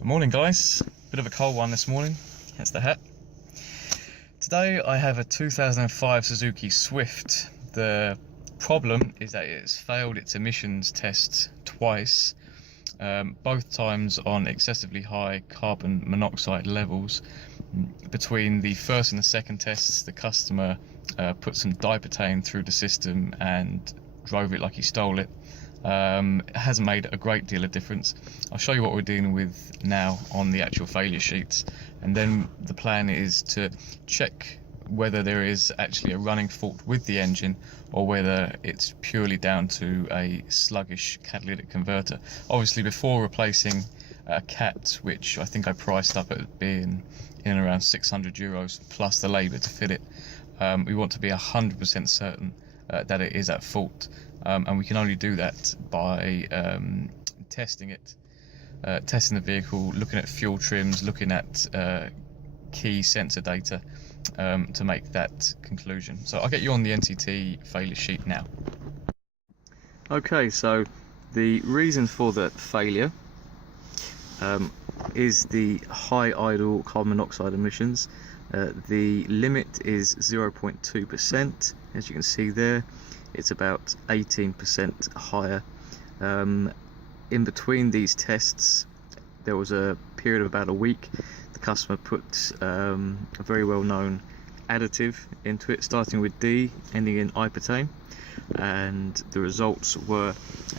Good morning, guys. Bit of a cold one this morning, hence the hat. Today I have a 2005 Suzuki Swift. The problem is that it's failed its emissions test twice, both times on excessively high carbon monoxide levels. Between the first and the second tests, the customer put some dipetane through the system and drove it like he stole it. It hasn't made a great deal of difference. I'll show you what we're dealing with now on the actual failure sheets, and then the plan is to check whether there is actually a running fault with the engine or whether it's purely down to a sluggish catalytic converter. Obviously, before replacing a cat, which I think I priced up at being in around €600 plus the labour to fit it, we want to be 100% certain that it is at fault, and we can only do that by testing it, testing the vehicle, looking at fuel trims, looking at key sensor data to make that conclusion. So I'll get you on the NCT failure sheet now. Okay, so the reason for the failure is the high idle carbon monoxide emissions. The limit is 0.2%. As you can see there, it's about 18% higher. In between these tests, there was a period of about a week. The customer put a very well-known additive into it, starting with D, ending in ipetane, and the results were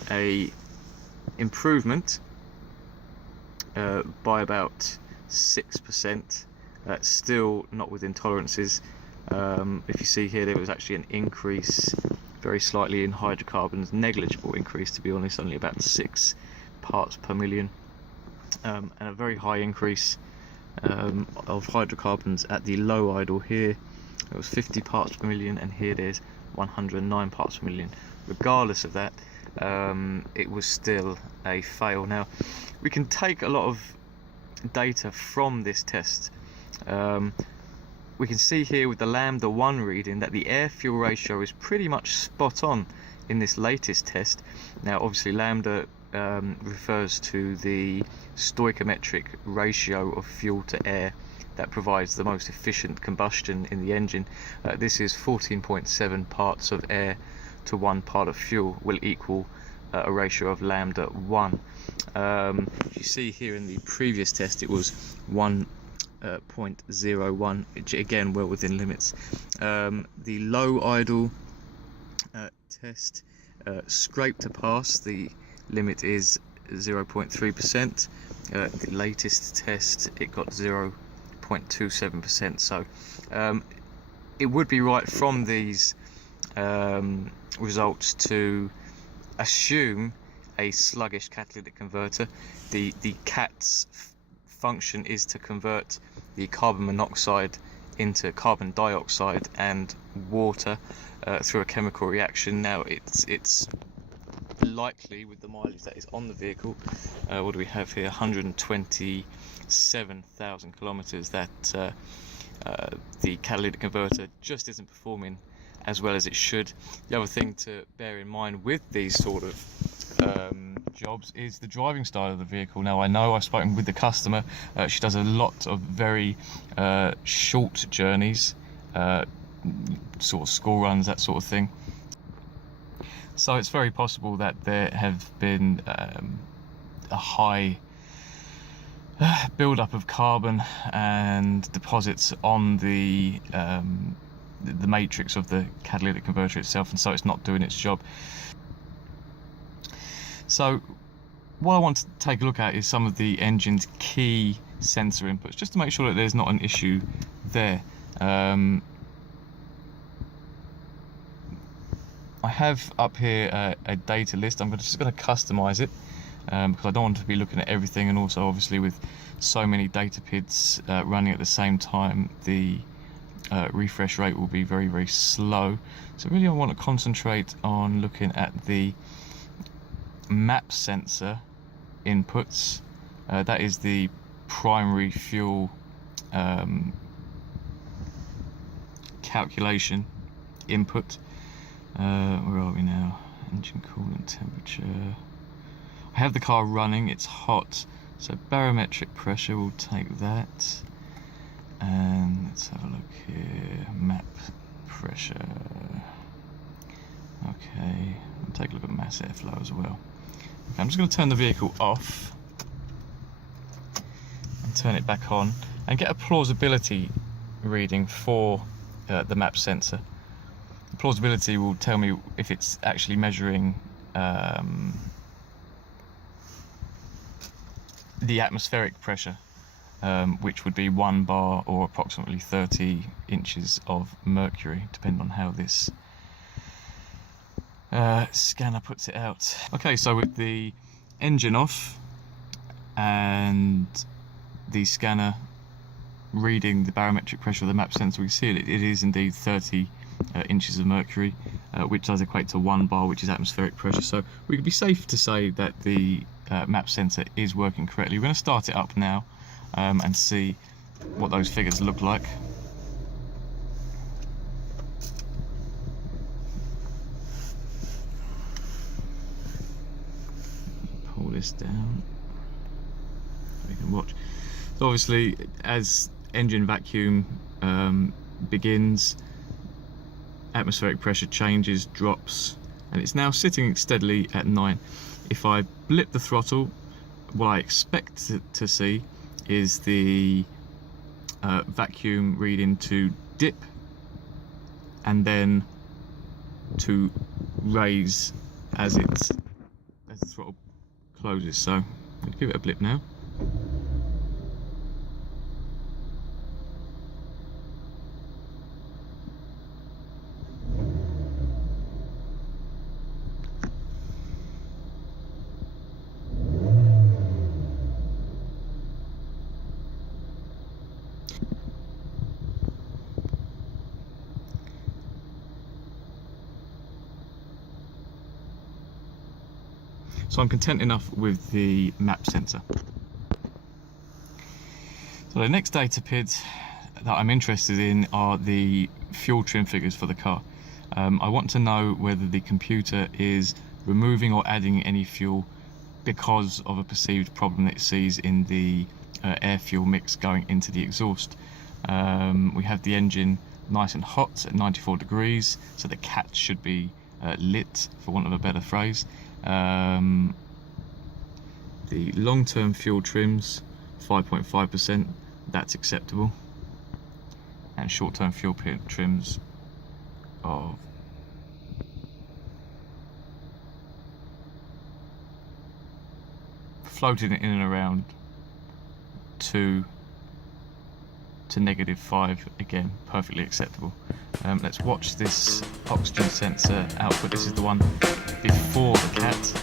a improvement by about 6%. Still not within tolerances. If you see here, there was actually an increase very slightly in hydrocarbons, negligible increase to be honest, only about 6 parts per million, and a very high increase of hydrocarbons at the low idle. Here it was 50 parts per million, and here there's 109 parts per million. Regardless of that, it was still a fail. Now, we can take a lot of data from this test. We can see here with the lambda 1 reading that the air fuel ratio is pretty much spot on in this latest test. Now obviously lambda refers to the stoichiometric ratio of fuel to air that provides the most efficient combustion in the engine. This is 14.7 parts of air to 1 part of fuel will equal a ratio of lambda 1. You see here in the previous test it was 1.01, which again well within limits. The low idle test scraped to pass. The limit is 0.3%. The latest test it got 0.27%. So it would be right from these results to assume a sluggish catalytic converter. The CAT's function is to convert the carbon monoxide into carbon dioxide and water through a chemical reaction. Now it's likely, with the mileage that is on the vehicle, what do we have here, 127,000 kilometers, that the catalytic converter just isn't performing as well as it should. The other thing to bear in mind with these sort of jobs is the driving style of the vehicle. Now I know I've spoken with the customer, she does a lot of very short journeys, sort of school runs, that sort of thing, so it's very possible that there have been a high build-up of carbon and deposits on the matrix of the catalytic converter itself, and so it's not doing its job. So what I want to take a look at is some of the engine's key sensor inputs, just to make sure that there's not an issue there. I have up here a data list. I'm just going to customize it because I don't want to be looking at everything, and also obviously with so many data PIDs running at the same time, the refresh rate will be very, very slow. So really I want to concentrate on looking at the M.A.S sensor inputs. That is the primary fuel calculation input. Where are we now? Engine coolant temperature. I have the car running, it's hot, So barometric pressure, we'll take that. And let's have a look here, map pressure. Okay, I'll take a look at mass airflow as well. Okay, I'm just going to turn the vehicle off and turn it back on and get a plausibility reading for the map sensor. The plausibility will tell me if it's actually measuring the atmospheric pressure, which would be 1 bar or approximately 30 inches of mercury, depending on how this scanner puts it out. Okay, so with the engine off and the scanner reading the barometric pressure of the map sensor, we see it is indeed 30 inches of mercury, which does equate to 1 bar, which is atmospheric pressure. So we could be safe to say that the map sensor is working correctly. We're going to start it up now and see what those figures look like. Pull this down so we can watch. So obviously, as engine vacuum begins, atmospheric pressure changes, drops, and it's now sitting steadily at 9. If I blip the throttle, what I expect to see is the vacuum reading to dip and then to raise as the throttle closes. So I'll give it a blip now. So I'm content enough with the map sensor. So the next data PID that I'm interested in are the fuel trim figures for the car. I want to know whether the computer is removing or adding any fuel because of a perceived problem that it sees in the air fuel mix going into the exhaust. We have the engine nice and hot at 94 degrees, so the cat should be lit, for want of a better phrase. The long-term fuel trims 5.5%, that's acceptable, and short-term fuel trims of floating in and around 2 to -5, again perfectly acceptable. Let's watch this oxygen sensor output. This is the one before the cat.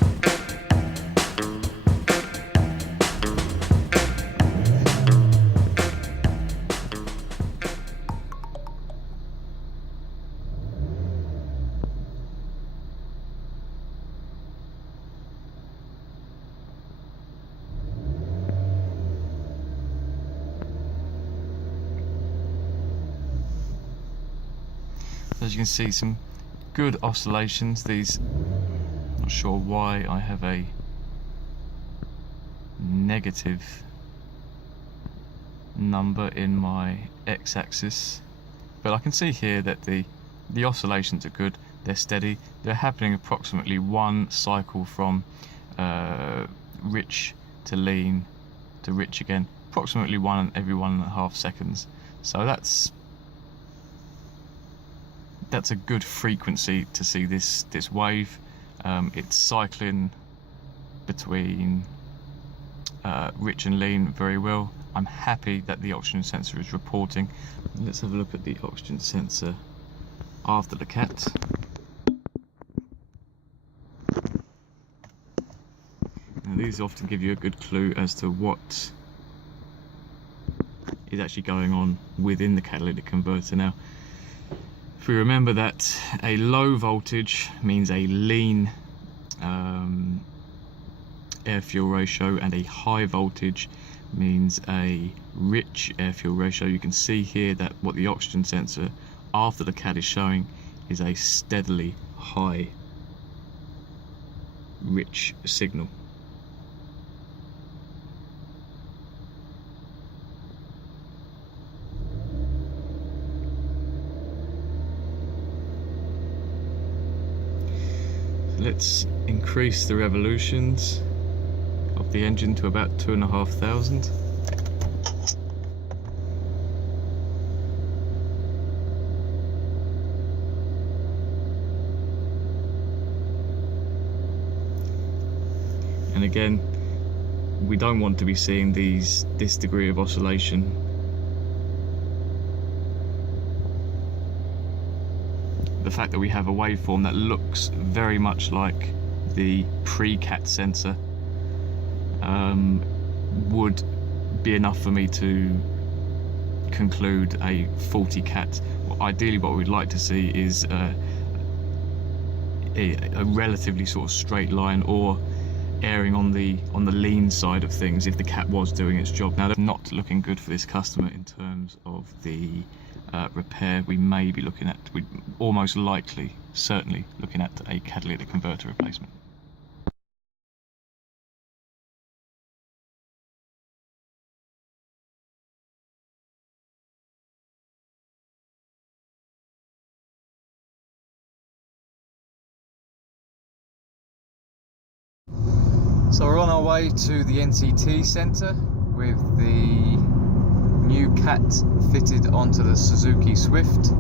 As you can see, some good oscillations. These, not sure why I have a negative number in my x-axis, but I can see here that the oscillations are good, they're steady, they're happening approximately 1 cycle from rich to lean to rich again, approximately 1 every 1.5 seconds. So that's a good frequency to see this wave. It's cycling between rich and lean very well. I'm happy that the oxygen sensor is reporting. Let's have a look at the oxygen sensor after the cat. Now, these often give you a good clue as to what is actually going on within the catalytic converter. Now, if we remember that a low voltage means a lean air fuel ratio, and a high voltage means a rich air fuel ratio, you can see here that what the oxygen sensor after the cat is showing is a steadily high rich signal. let's increase the revolutions of the engine to about 2,500. And again, we don't want to be seeing this degree of oscillation. The fact that we have a waveform that looks very much like the pre-cat sensor would be enough for me to conclude a faulty cat. Well, ideally what we'd like to see is a relatively sort of straight line, or erring on the lean side of things if the cat was doing its job. Now, they're not looking good for this customer in terms of the repair. We may be looking at, we almost likely, certainly looking at a catalytic converter replacement. So we're on our way to the NCT centre with the new cat fitted onto the Suzuki Swift.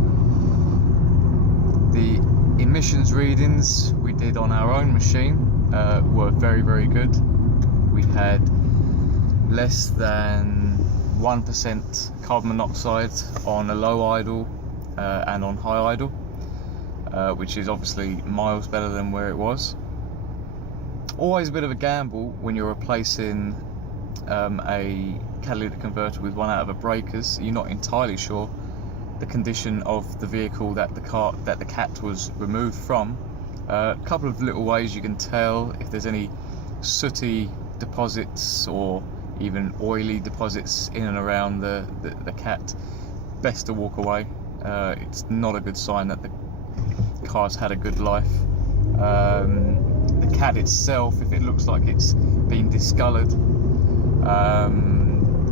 The emissions readings we did on our own machine were very, very good. We had less than 1% carbon monoxide on a low idle and on high idle, which is obviously miles better than where it was. Always a bit of a gamble when you're replacing a catalytic converter with one out of a breakers. You're not entirely sure the condition of the vehicle that the cat was removed from. A couple of little ways you can tell if there's any sooty deposits or even oily deposits in and around the cat. Best to walk away. It's not a good sign that the car's had a good life. The cat itself, if it looks like it's been discoloured,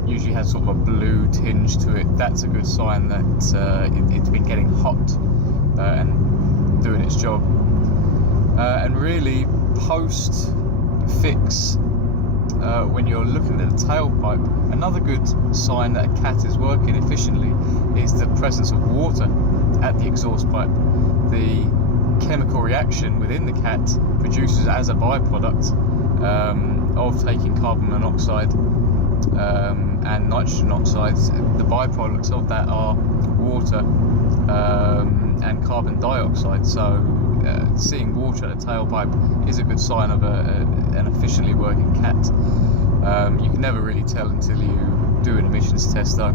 usually has sort of a blue tinge to it, that's a good sign that it's been getting hot and doing its job. And really, post fix, when you're looking at the tailpipe, another good sign that a cat is working efficiently is the presence of water at the exhaust pipe. The chemical reaction within the cat produces, as a byproduct of taking carbon monoxide and nitrogen oxides, the byproducts of that are water and carbon dioxide. So seeing water at the tailpipe is a good sign of an efficiently working cat. You can never really tell until you do an emissions test though.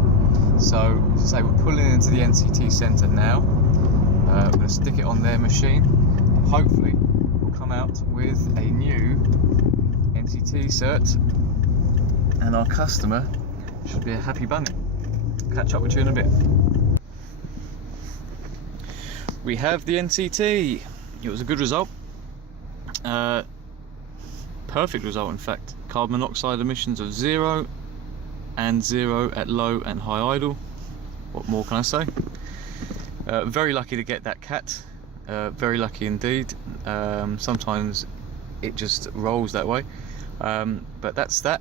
So, as I say, we're pulling into the NCT centre now. We're going to stick it on their machine. Hopefully we'll come out with a new NCT cert and our customer should be a happy bunny. Catch up with you in a bit. We have the NCT. It was a good result. Perfect result, in fact. Carbon monoxide emissions of 0 and 0 at low and high idle. What more can I say? Very lucky to get that cat. Very lucky indeed. Sometimes it just rolls that way. But that's that.